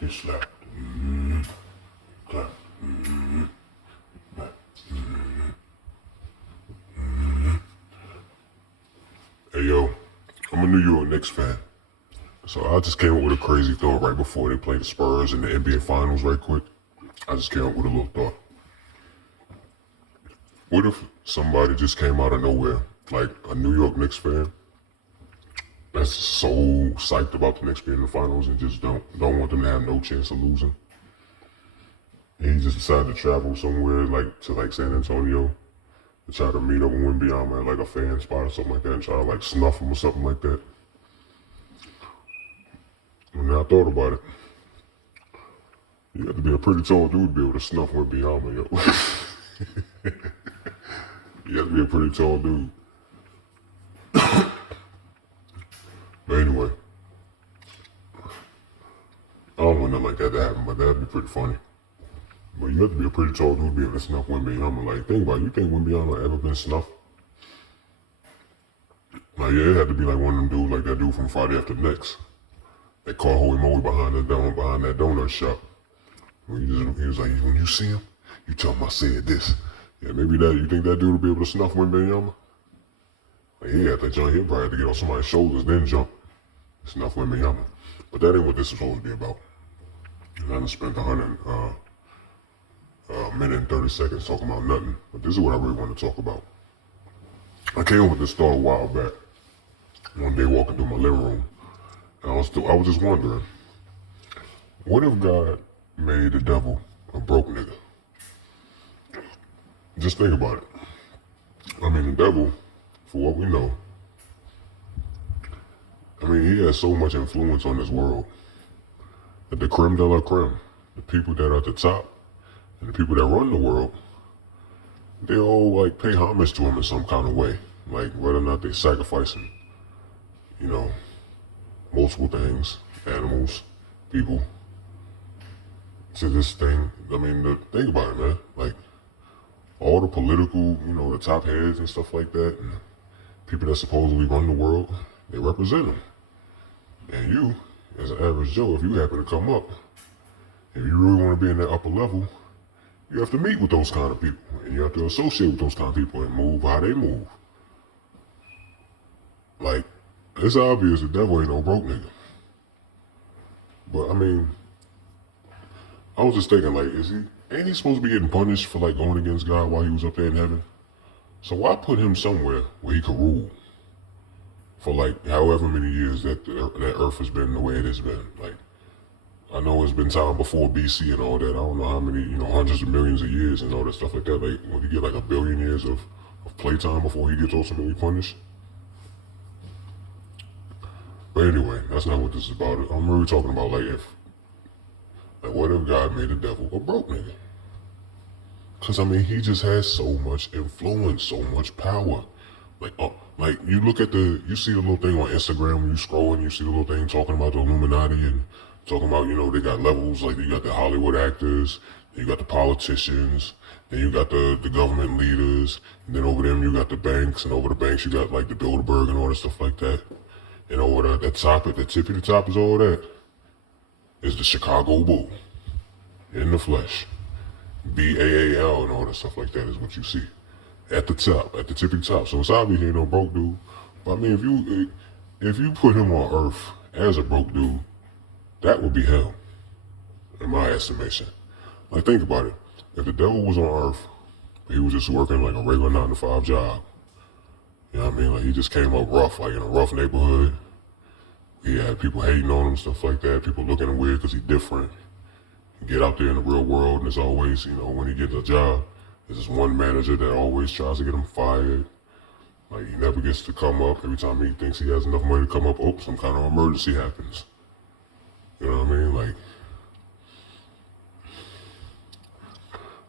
He slapped. Clap. Clap. Hey yo, I'm a New York Knicks fan. So I just came up with a crazy thought right before they played the Spurs in the NBA Finals right quick. I just came up with a little thought. What if somebody just came out of nowhere, like a New York Knicks fan, that's so psyched about the Knicks being in the finals and just don't want them to have no chance of losing? And he just decided to travel somewhere like to like San Antonio to try to meet up with Wembanyama at like a fan spot or something like that and try to like snuff him or something like that. And I thought about it. You have to be a pretty tall dude to be able to snuff Wembanyama, yo. You have to be a pretty tall dude. But anyway, I don't want nothing like that to happen, but that'd be pretty funny. But you have to be a pretty tall dude to be able to snuff Wembanyama. Like, think about it. You think Wembanyama ever been snuffed? Like, yeah, it had to be like one of them dudes like that dude from Friday After Next. They caught Holy Moly behind that donut shop. He was like, when you see him, you tell him I said this. Yeah, maybe that, you think that dude will be able to snuff Wembanyama? Like, he had that jump, he'll probably have to get on somebody's shoulders, then jump. Snuff Wembanyama. But that ain't what this is supposed to be about. And I done spent 100 minute and 30 seconds talking about nothing. But this is what I really want to talk about. I came up with this thought a while back. One day walking through my living room. And I was just wondering, what if God made the devil a broke nigga? Just think about it. I mean, the devil, for what we know, I mean, he has so much influence on this world that the creme de la creme, the people that are at the top, and the people that run the world, they all like pay homage to him in some kind of way. Like whether or not they sacrificing, you know, multiple things, animals, people, to this thing. I mean, think about it, man. Like all the political, the top heads and stuff like that, and people that supposedly run the world, they represent them. And you, as an average Joe, if you happen to come up, if you really want to be in that upper level, you have to meet with those kind of people. And you have to associate with those kind of people and move how they move. Like, it's obvious the devil ain't no broke nigga. But I mean, I was just thinking, like, ain't he supposed to be getting punished for like going against God while he was up there in heaven? So why put him somewhere where he could rule for like however many years that that earth has been the way it has been? Like, I know it's been time before BC and all that. I don't know how many, hundreds of millions of years and all that stuff like that. Like, when you get like a billion years of playtime before he gets ultimately punished. But anyway, that's not what this is about. I'm really talking about what if God made the devil a broke nigga? Cause I mean, he just has so much influence, so much power. Like you look at you see the little thing on Instagram when you scroll and you see the little thing talking about the Illuminati and talking about, they got levels, like you got the Hollywood actors, you got the politicians, then you got the government leaders, and then over them you got the banks, and over the banks you got like the Bilderberg and all that stuff like that. And over the top, at the tip of the top is all that, is the Chicago Bull, in the flesh. BAAL and all that stuff like that is what you see. At the top, at the tippy top. So it's obvious he ain't no broke dude. But I mean, if you put him on Earth as a broke dude, that would be hell, in my estimation. Like, think about it. If the devil was on Earth, he was just working like a regular 9-to-5 job. You know what I mean? Like, he just came up rough, like in a rough neighborhood. He had people hating on him, stuff like that. People looking at him weird because he's different. Get out there in the real world, and there's always, when he gets a job, there's this one manager that always tries to get him fired. Like, he never gets to come up. Every time he thinks he has enough money to come up, some kind of emergency happens. You know what I mean?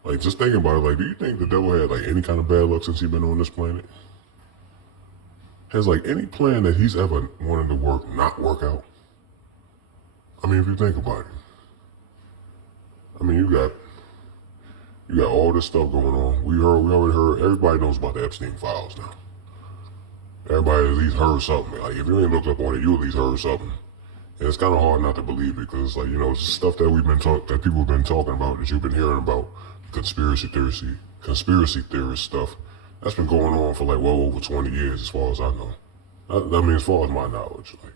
Like just thinking about it, like, do you think the devil had like any kind of bad luck since he's been on this planet? Has like any plan that he's ever wanted to work not work out? I mean, if you think about it. I mean, you got all this stuff going on. We already heard, everybody knows about the Epstein files now. Everybody at least heard something. Like, if you ain't looked up on it, you at least heard something. And it's kind of hard not to believe it because, like, you know, it's stuff that that people have been talking about, that you've been hearing about, conspiracy theorist stuff. That's been going on for like well over 20 years, as far as I know. I mean, as far as my knowledge, like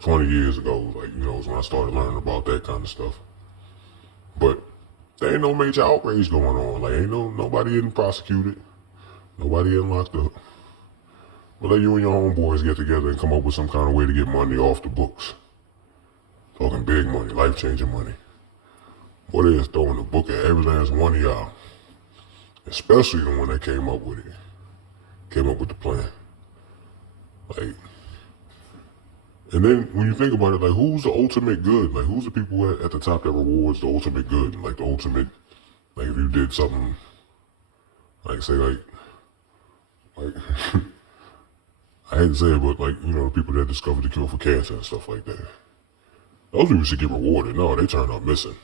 20 years ago, like, you know, is when I started learning about that kind of stuff. But there ain't no major outrage going on. Like, ain't nobody getting prosecuted, nobody getting locked up. But let you and your homeboys get together and come up with some kind of way to get money off the books. Talking big money, life-changing money. Boy, they is throwing the book at every last one of y'all. Especially the one that came up with it. Came up with the plan. Like, and then when you think about it, like, who's the ultimate good? Like, who's the people at the top that rewards the ultimate good? Like, the ultimate, like, if you did something, like, say, like I hate to say it, but, like, you know, the people that discovered the cure for cancer and stuff like that. Those people should get rewarded. No, they turn up missing.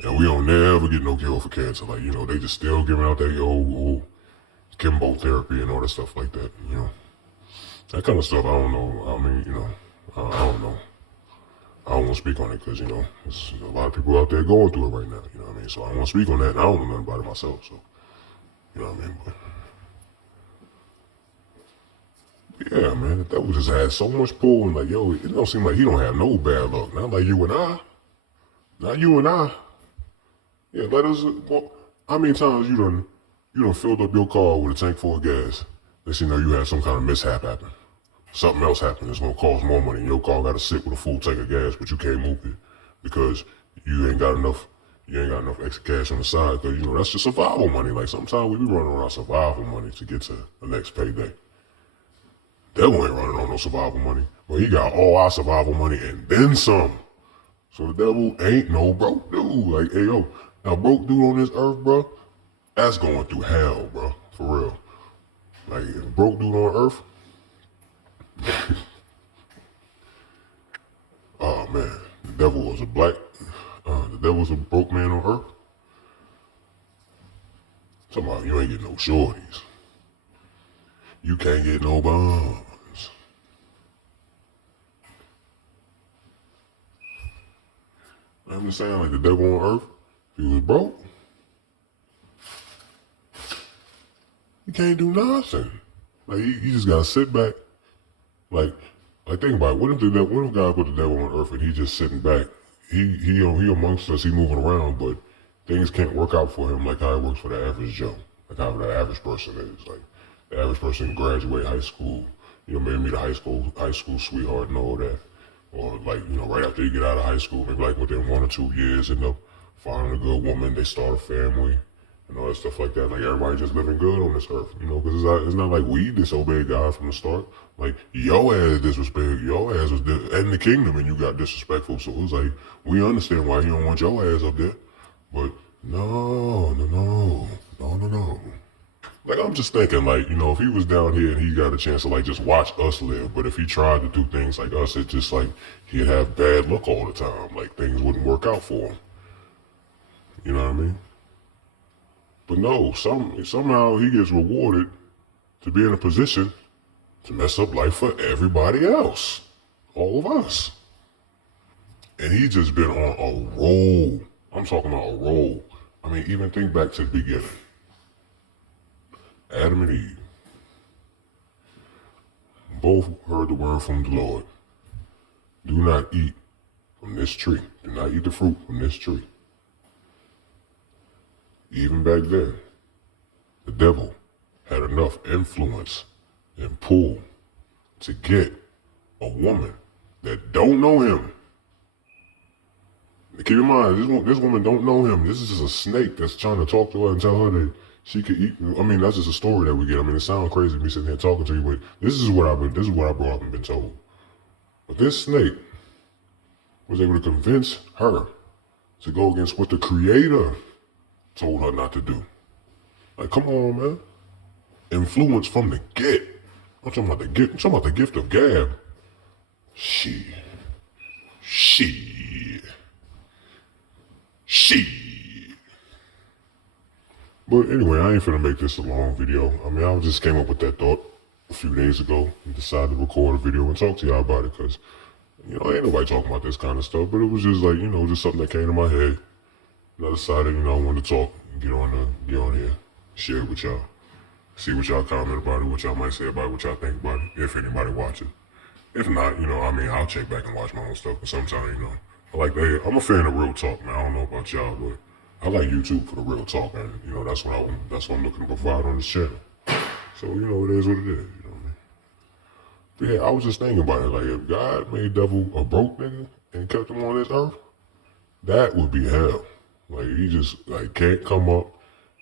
And we don't never get no cure for cancer. Like, you know, they just still giving out that old chemotherapy and all that stuff like that, you know. That kind of stuff, I don't know. I mean, you know, I don't know. I don't want to speak on it because, you know, there's a lot of people out there going through it right now, you know what I mean? So I don't want to speak on that, and I don't know nothing about it myself, so, you know what I mean? But yeah, man, the devil just had so much pull, and like, yo, it don't seem like he don't have no bad luck. Not like you and I. Not you and I. Yeah, let us, well, how many times you done filled up your car with a tank full of gas? Next thing you know, you had some kind of mishap happen. Something else happened that's gonna cost more money. Your car gotta sit with a full tank of gas, but you can't move it because you ain't got enough extra cash on the side, because, you know, that's just survival money. Like, sometimes we be running on our survival money to get to the next payday. Devil ain't running on no survival money. But he got all our survival money and then some. So the devil ain't no broke dude. Like, hey, yo, now broke dude on this earth, bro, that's going through hell, bro. For real. Like, broke dude on earth. Oh, man. The devil was a broke man on earth. Somehow you ain't getting no shorties. You can't get no bonds. I'm just saying, like, the devil on earth, if he was broke, he can't do nothing. Like, he just gotta sit back. Like think about it. What if God put the devil on earth and he just sitting back? He amongst us, he moving around, but things can't work out for him like how it works for the average Joe. Like how the average person is. Like, the average person graduate high school, you know, maybe meet a high school sweetheart and all that. Or, like, you know, right after you get out of high school, maybe like within 1 or 2 years, end up finding a good woman, they start a family, and all that stuff like that. Like, everybody just living good on this earth, you know, because it's not like we disobeyed God from the start. Like, your ass disrespected, your ass was in the kingdom and you got disrespectful. So it was like, we understand why he don't want your ass up there. But no. Like, I'm just thinking, like, you know, if he was down here and he got a chance to, like, just watch us live, but if he tried to do things like us, it's just like he'd have bad luck all the time. Like, things wouldn't work out for him. You know what I mean? But no, somehow he gets rewarded to be in a position to mess up life for everybody else. All of us. And he just been on a roll. I'm talking about a roll. I mean, even think back to the beginning. Adam and Eve both heard the word from the Lord. Do not eat from this tree. Do not eat the fruit from this tree. Even back then, the devil had enough influence and pull to get a woman that don't know him. Keep in mind, this woman don't know him. This is just a snake that's trying to talk to her and tell her that she could eat. I mean, that's just a story that we get. I mean, it sounds crazy me sitting here talking to you, but this is what I brought up and been told. But this snake was able to convince her to go against what the Creator told her not to do. Like, come on, man. Influence from the get. I'm talking about the gift of gab. She. But anyway, I ain't finna make this a long video. I mean, I just came up with that thought a few days ago and decided to record a video and talk to y'all about it because You know, ain't nobody talking about this kind of stuff, but it was just like, you know, just something that came to my head. And I decided, you know, I wanted to talk and get on here, share it with y'all. See what y'all comment about it, what y'all might say about it, what y'all think about it, if anybody watches. If not, you know, I mean, I'll check back and watch my own stuff, but sometimes, you know, I like that. I'm a fan of real talk, man. I don't know about y'all, but I like YouTube for the real talk, and, you know, that's what I'm looking to provide on this channel. So, you know, it is what it is, you know what I mean? But yeah, I was just thinking about it, like, if God made devil a broke nigga and kept him on this earth, that would be hell. Like, he just, like, can't come up,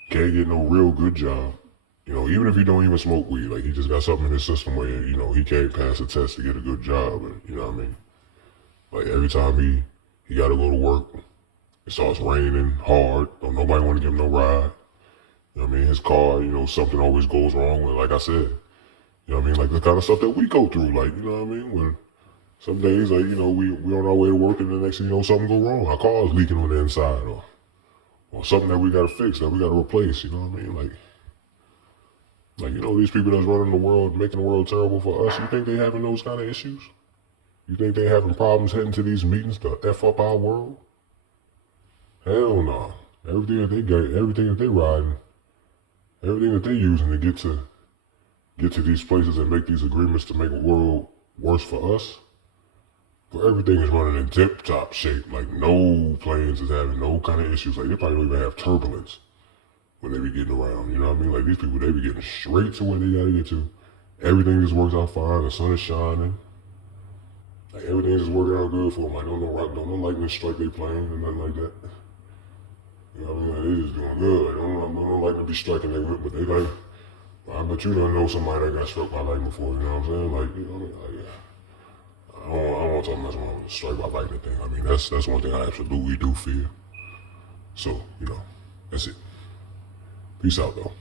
can't get no real good job. You know, even if he don't even smoke weed, like, he just got something in his system where, you know, he can't pass a test to get a good job, and, you know what I mean? Like, every time he gotta go to work, it starts raining hard, don't nobody want to give him no ride. You know what I mean? His car, you know, something always goes wrong with, like I said. You know what I mean? Like, the kind of stuff that we go through, like, you know what I mean? When some days, like, you know, we on our way to work and the next thing you know, something go wrong. Our car's leaking on the inside or something that we gotta fix, that we gotta replace, you know what I mean? Like, you know, these people that's running the world, making the world terrible for us, you think they having those kind of issues? You think they having problems heading to these meetings to F up our world? Hell no. Everything that they got, everything that they riding, everything that they using to get to these places and make these agreements to make a world worse for us, but everything is running in tip-top shape. Like, no planes is having no kind of issues. Like, they probably don't even have turbulence when they be getting around. You know what I mean? Like, these people, they be getting straight to where they gotta get to. Everything just works out fine. The sun is shining. Like, everything just working out good for them. Like, don't no lightning strike they plane or nothing like that. You know what I mean? Like, they just doing good. Like, don't lightning be striking their whip, but they like, I bet you don't know somebody that got struck by lightning before. You know what I'm saying? Like, you know what I mean? Like, yeah. I don't want to talk much about the strike by lightning thing. I mean, that's one thing I absolutely do fear. So, you know, that's it. Peace out, though.